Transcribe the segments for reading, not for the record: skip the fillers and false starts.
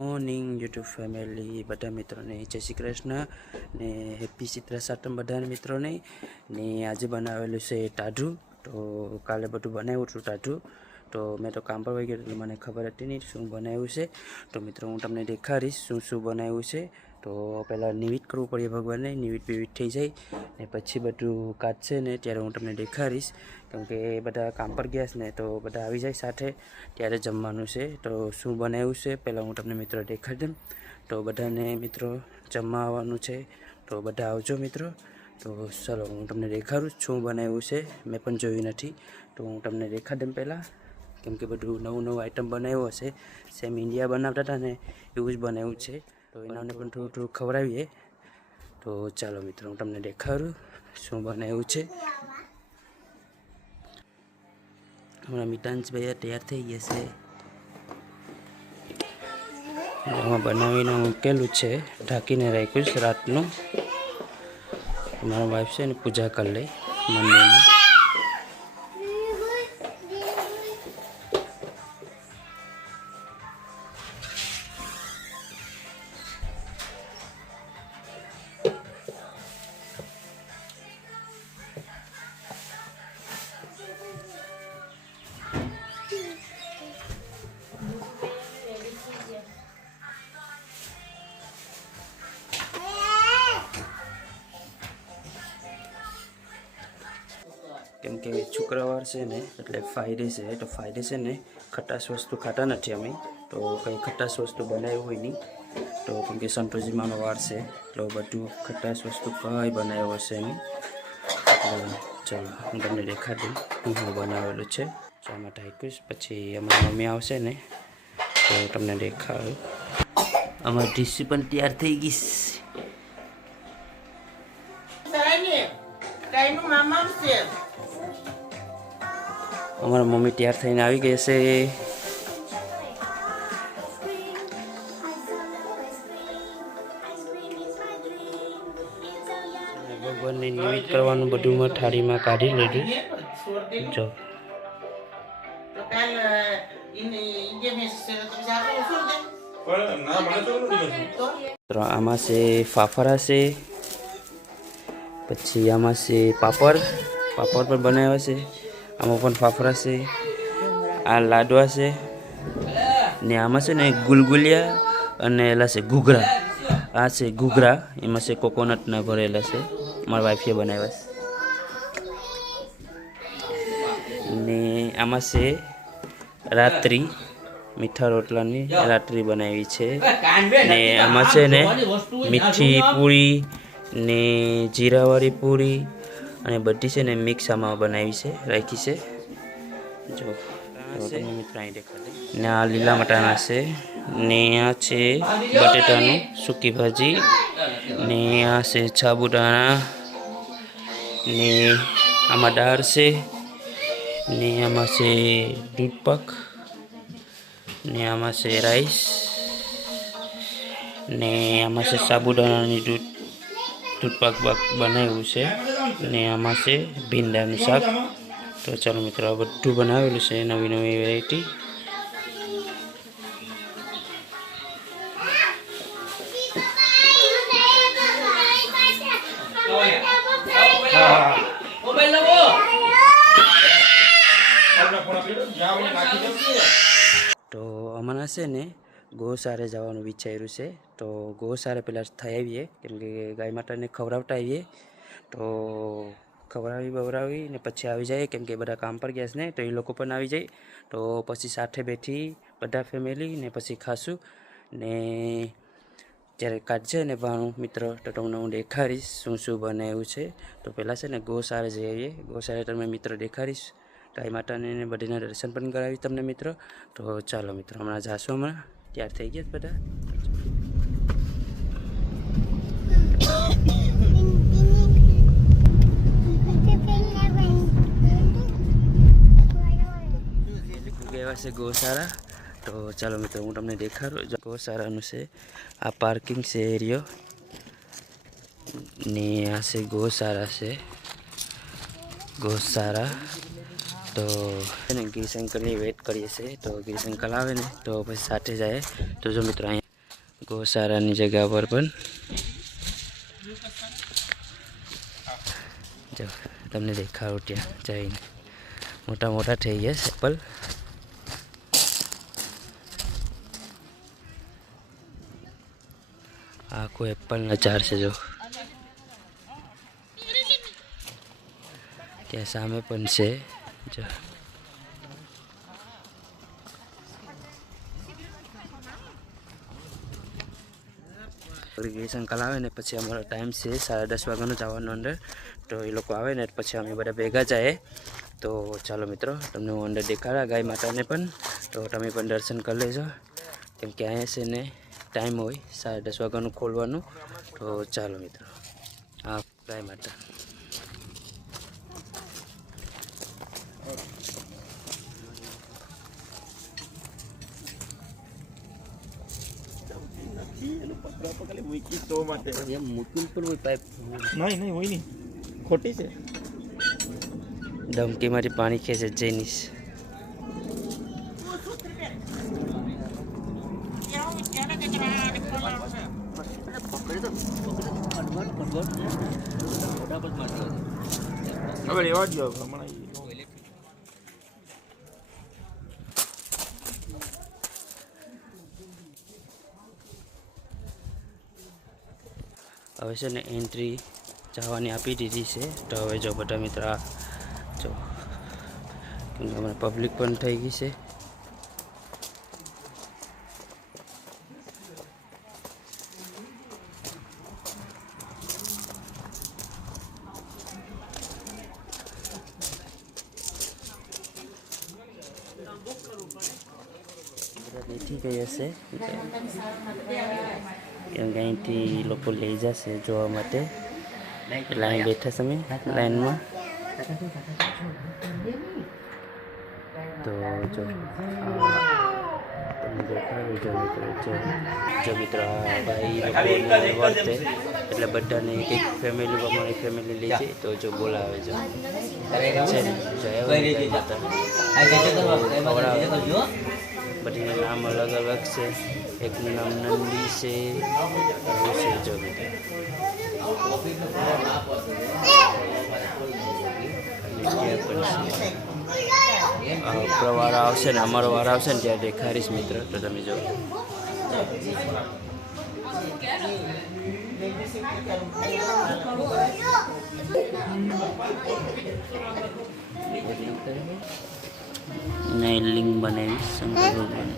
Morning YouTube family બધા મિત્રોને જય શ્રી કૃષ્ણ ને હેપી ચિત્રા સાતમ બધા મિત્રોને ને આજે બનાવેલું છે ટાઢું. તો કાલે બધું બનાવ્યું હતું ટાઢું, તો મેં તો કામ પર વહી ગયો એટલે મને ખબર હતી નહીં શું બનાવ્યું છે. તો મિત્રો હું તમને દેખાડીશ શું બનાવ્યું છે. તો પહેલાં નિવેદ કરવું પડે ભગવાનને, નિવેદ બીવેદ થઈ જાય ને પછી બધું કાઢશે ને ત્યારે હું તમને દેખાડીશ. કેમ કે બધા કામ પર ગયા છે ને તો બધા આવી જાય સાથે ત્યારે જમવાનું છે. તો શું બનાવ્યું છે પહેલાં હું તમને મિત્રો દેખાડી દઉં. તો બધાને મિત્રો જમવા આવવાનું છે, તો બધા આવજો મિત્રો. તો ચલો હું તમને દેખાડું શું બનાવ્યું છે, મેં પણ જોયું નથી તો હું તમને દેખાડી દઉં પહેલાં. કેમ કે બધું નવું આઈટમ બનાવ્યું હશે, સેમ ઇન્ડિયા બનાવતા હતા ને એવું જ બનાવ્યું છે. તો એનાને પણ થોડું ખવડાવીએ. તો ચાલો મિત્રો હું તમને દેખાડું શું બનાવ્યું છે. હમણાં મિતાંશભાઈ તૈયાર થઈ ગયા છે. આમાં બનાવીને મૂકેલું છે, ઢાંકીને રાખ્યું છે રાતનું. મારા વાઈફ છે ને પૂજા કરી લે મંદિરની. કેમ કે શુક્રવાર છે ને એટલે ફ્રાઈડે છે, તો ફ્રાઈડે છે ને ખટાશ વસ્તુ ખાતા નથી અમે, તો કંઈ ખટાશ વસ્તુ બનાવ્યું હોય નહીં. તો કેમ કે સંતોષીમાનો વાર છે તો બધું ખટાશ વસ્તુ કંઈ બનાવ્યું હશે નહીં. એટલે ચાલો હું તમને દેખાડી દઉં હું બનાવેલું છે. ચા માટે આવીશ પછી અમારી મમ્મી આવશે ને તો તમને દેખાડું. અમારી ડીશી પણ તૈયાર થઈ ગઈ. અમારા મમ્મી તૈયાર થઈને આવી ગઈ છે. ભગવાનને નિવેદ કરવાનું બધું મેં થાળીમાં કાઢી લીધું. જો આમાં છે ફાફડા છે, પછી આમાં છે પાપડ પણ બનાવ્યા છે. આમાં પણ ફાફડા છે, આ લાડવા છે ને આમાં છે ને ગુલગુલિયા અને એલા છે ઘૂઘરા. આ છે ઘૂઘરા, એમાં છે કોકોનટના ભરેલા છે, મારા વાઈફે બનાવ્યા છે. ને આમાં છે રાત્રિ, મીઠા રોટલાની રાત્રિ બનાવી છે. ને આમાં છે ને મીઠી પૂરી ને જીરાવાળી પૂરી અને બધી છે ને મિક્સ આમાં બનાવી છે, રાખી છે. જો મિત્ર અહીં દેખાડે ને આ લીલા મટાણા છે ને આ છે બટેટાનું સૂકી ભાજી ને આ છે સાબુદાણા ને આમાં દાળ છે ને આમાં છે દૂધપાક ને આમાં છે રાઈસ ને આમાં છે સાબુદાણાની દૂધપાક બનાવ્યું છે ને આમાં છે ભીંડાનું શાક. તો ચાલો મિત્રો આ બધું બનાવેલું છે, નવી વેરાયટી. તો હમણાં છે ને ગૌશાળે જવાનું વિચાર્યું છે. તો ગૌશાળે પહેલાં થઈ આવીએ, કેમ કે ગાય માતાને ખવડાવતા આવીએ. તો ખવડાવી ને પછી આવી જાય, કેમ કે બધા કામ પર ગયા છે ને તો એ લોકો પણ આવી જાય. તો પછી સાથે બેઠી બધા ફેમિલી ને પછી ખાશું ને જ્યારે કાઢશે ને ભાણું મિત્રો તો તમને હું દેખાડીશ શું બનાવ્યું છે. તો પહેલાં છે ને ગૌશાળે જઈ આવીએ. ગૌશાળે તમને મિત્રો દેખાડીશ, ગાય માતાને બધીના દર્શન પણ કરાવીશ તમને મિત્રો. તો ચાલો મિત્રો હમણાં જાશું, હમણાં તૈયાર થઈ ગયા બધા. ગયા છે ગૌશાળા. તો ચાલો મિત્રો હું તમને દેખાડું. ગૌશાળાનું છે આ પાર્કિંગ છે એરિયો ને આ છે ગૌશાળા. તો ગિરીશ અંકલની વેટ કરીએ છીએ. તો ગિરીશ અંકલ આવે ને તો પછી સાથે જાય. તો જો મિત્રો અહીંયા ગૌશાળાની જગ્યા પર પણ જો તમને દેખાડું ત્યાં જઈને મોટા મોટા થઈ ગયા એપલ. આખો એપલના ઝાડ છે જો. ત્યાં સામે પણ છે જો. ગિરીશ અંકલ આવે ને પછી અમારો ટાઈમ છે 10:30 વાગ્યાનો જવાનો અંદર. તો એ લોકો આવે ને પછી અમે બધા ભેગા જઈએ. તો ચાલો મિત્રો, તમને હું અંદર દેખાડા ગાય માતાને પણ. તો તમે પણ દર્શન કરી લેજો, કેમ કે અહીંયા છે ને ટાઈમ હોય 10:30 વાગ્યાનું ખોલવાનું. તો ચાલો મિત્રો, આ ગાય માતા. ખોટી છે. ધમકીમાંથી પાણી ખેંચે જેનીસ. હવે રેવા દો હમણાં. હવે છે ને એન્ટ્રી જવાની આપી દીધી છે. તો હવે જો બધા મિત્ર જો, કેમ કે હમણાં પબ્લિક પણ થઈ ગઈ છે. બેઠી ગઈ હશે કેમ કે અહીંથી લોકો લઈ જશે જોવા માટે. એટલે અહીં બેઠા છે અમે લાઈનમાં. તો જો તમને દેખાડું જો મિત્રો આ ભાઈ લોકો વર્તે એટલે બધાને એક ફેમિલી પ્રમાણે ફેમિલી લે છે. તો જો બોલાવે છે બધીના નામ અલગ અલગ છે. એકનું નામ નંદી છે, એવું છે જો મિત્રો. આપણો વારો આવશે ને, અમારો વારો આવશે ને ત્યારે દેખાડીશ મિત્ર. તો તમે જો લિંગ બનાવી શંકર ભગવાન.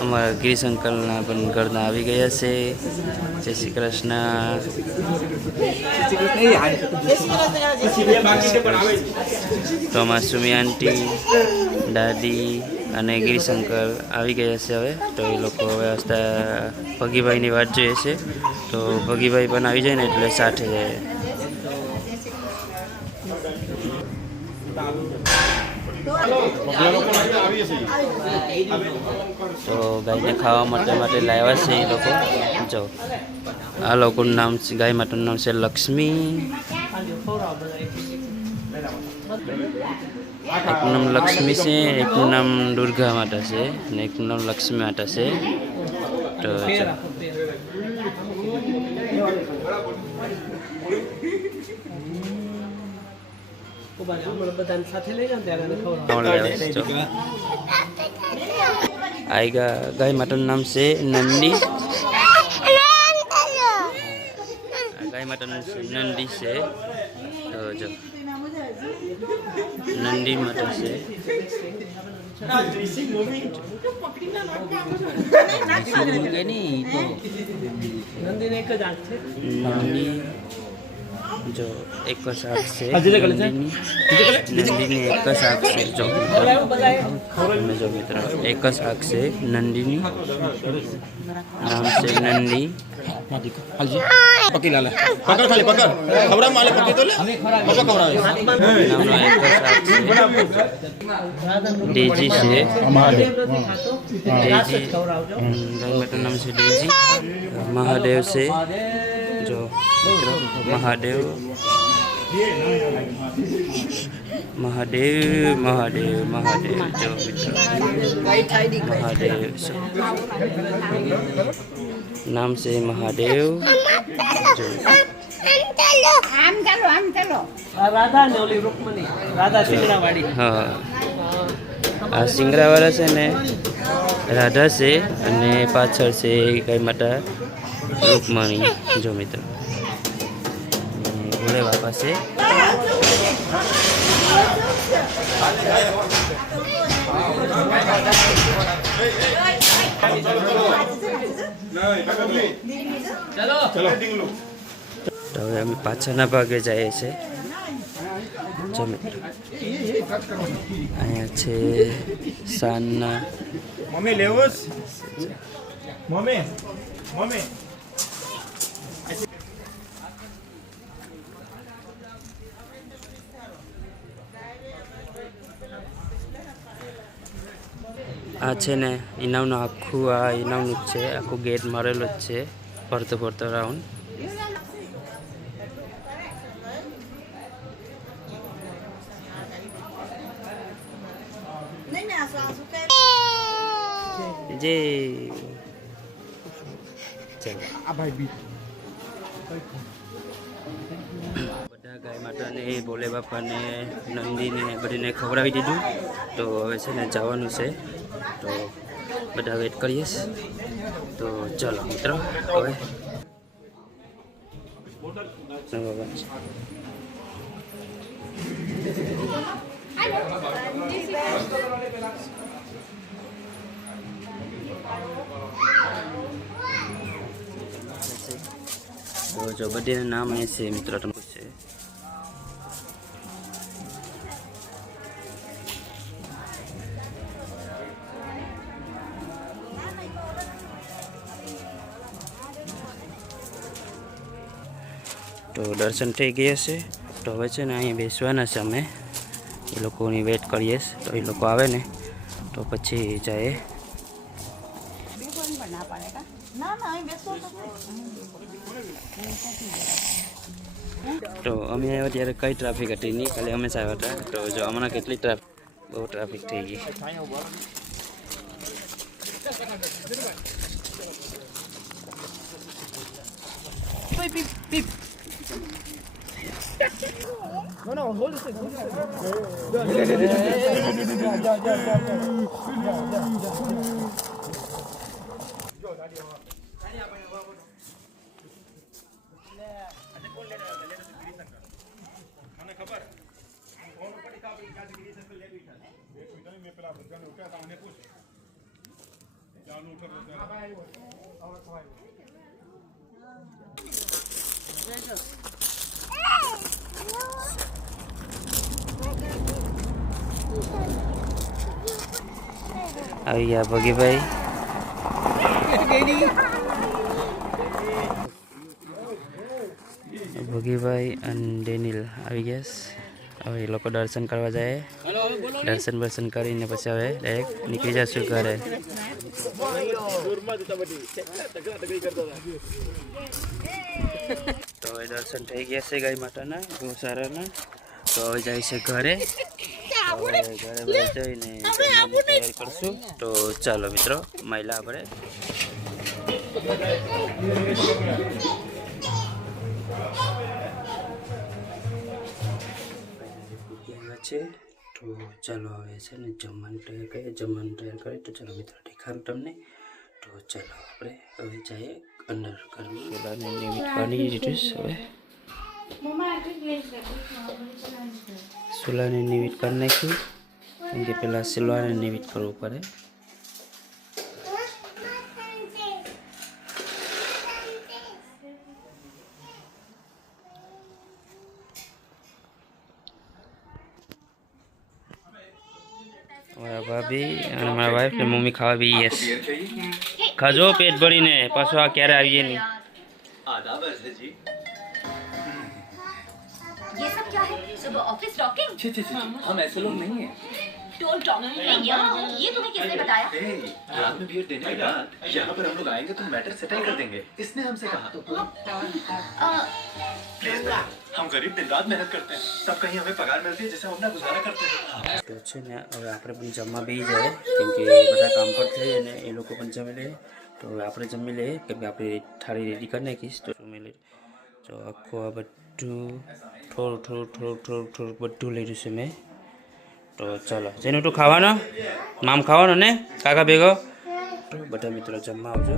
અમારા ગિરીશ અંકલના પણ ઘરના આવી ગયા છે. જય શ્રી કૃષ્ણ. તો અમારા સુમી આંટી, દાદી અને ગિરીશ અંકલ આવી ગયા છે હવે. તો એ લોકો હવે ભગીભાઈની વાત જોઈએ છે. તો ભગીભાઈ પણ આવી જાય ને એટલે સાથે જાય. તો ગાયને ખાવા માટે લાવ્યા છે એ લોકો. જો આ લોકોનું નામ, ગાય માતાનું નામ છે લક્ષ્મી. એકનું નામ લક્ષ્મી છે, એકનું નામ દુર્ગા માતા છે અને એકનું નામ લક્ષ્મી માતા છે. તો ગાય માતાનું નામ છે નંદી. ગાય માતાનું છે નંદી છે, તો જો નંદી માતા છે. નંદી જો એક શાક છે, નંદીની એક શાક છે. જો મિત્રો એક શાક છે નંદીની, નામ છે નંદી. પકી લાલે પકડ ખાલી પકડ ખવડાવ માલે પકી તો લે પકડ ખવડાવ નામનો એક શાક છે. ડેજી છે, ડેજી ગાય માતાનું નામ છે ડેજી. મહાદેવ છે, જો મિત્રો મહાદેવ મહાદેવ મહાદેવ મહાદેવ જો મિત્રો મહાદેવ છે, નામ છે મહાદેવ. જો હા, આ સિંગરાવાળા છે ને રાધા છે, અને પાછળ છે ગાય માતા રૂકમણી. જો મિત્રો ભોલે બાપા છે. તો હવે અમે પાછળના ભાગે જઈએ છીએ. જો મિત્રો અહીંયા છે સાનના મમ્મી લેવોસ મમ્મી મમ્મી આ છે ને ઇનામનું આખું આ ઇનામનું જ છે, આખું ગેટ મારેલો જ છે ફરતો ફરતો રાઉન્ડ. જે બધા ગાય માતાને ભોલે બાપાને નંદીને બધીને ખવડાવી દીધું. તો હવે છે ને જવાનું છે, તો બધા વેટ કરીએ. તો ચાલો મિત્રો હવે તો જો બધાના નામ એ છે મિત્રો, તમને છે તો દર્શન થઈ ગયા છે. તો હવે છે ને અહીં બેસવાના છે અમે, એ લોકોની વેટ કરીએ. તો એ લોકો આવે ને તો પછી જાય. તો અમે આવ્યા ત્યારે કઈ ટ્રાફિક હતી નહીં, ખાલી અમે આવ્યા હતા. તો જો હમણાં કેટલી બહુ ટ્રાફિક થઈ ગઈ. No, hold it. આવી ગયા ભગીભાઈ. ભગીભાઈ અને ડેનિલ આવી ગયા. હવે એ લોકો દર્શન કરવા જાય. દર્શન કરીને પછી હવે ડાયરેક્ટ નીકળી જશું ઘરે. તો હવે દર્શન થઈ ગયા છે ગાય માતાના બહુ સારાના. તો હવે જાય છે ઘરે. ઘરે જઈને તૈયારી કરશું. તો ચાલો મિત્રો મહિલા આપણે છે. તો ચાલો હવે છે ને જમવાનું તૈયાર કરીએ. જમવાનું તૈયાર કરીએ તો ચાલો મિત્રો દેખાડું તમને. તો ચાલો આપણે હવે જઈએ અંદર ઘરમાં. સોલાને નિમિત્ત બની દીધું હવે. સોલાને નિમિત્ત કરી નાખ્યું કેમ કે પેલા સોલાને નિમિત્ત કરવું પડે. મારા ભાભી અને મારા વાઈફ ને મમ્મી ખાવા બી યસ ખાજો પેટ ભરીને પાછો આ ક્યારે આવીએ નહીં. आदाब अर्षद जी ये सब क्या है? सुबह ऑफिस रॉकिंग? छी छी छी हम ऐसे लोग नहीं हैं डोंट टॉक भैया, ये तुम्हें किसने बताया? ए, रात में बियर देने के बाद यहाँ पर हम लोग आएंगे तो मैटर सेटल कर देंगे इसने हमसे कहा प्लीज हम गरीब दिन रात मेहनत करते हैं तब कहीं हमें पगार मिलती है जिससे हम अपना गुजारा करते हैं તો છે ને હવે આપણે પણ જમવા બેસી જાય કેમ કે બધા કામ પર થઈ અને એ લોકો પણ જમી લે તો હવે આપણે જમી લઈએ કેમ કે આપણે થાળી રેડી કરી નાખીશ તો જમી લઈએ. તો આખું આ બધું થોડું બધું લઈ રહ્યું છે મેં. તો ચાલો જેનું તું ખાવાનો મામ ખાવાનો ને કાકા ભેગો બધા મિત્રો જમવા આવજો.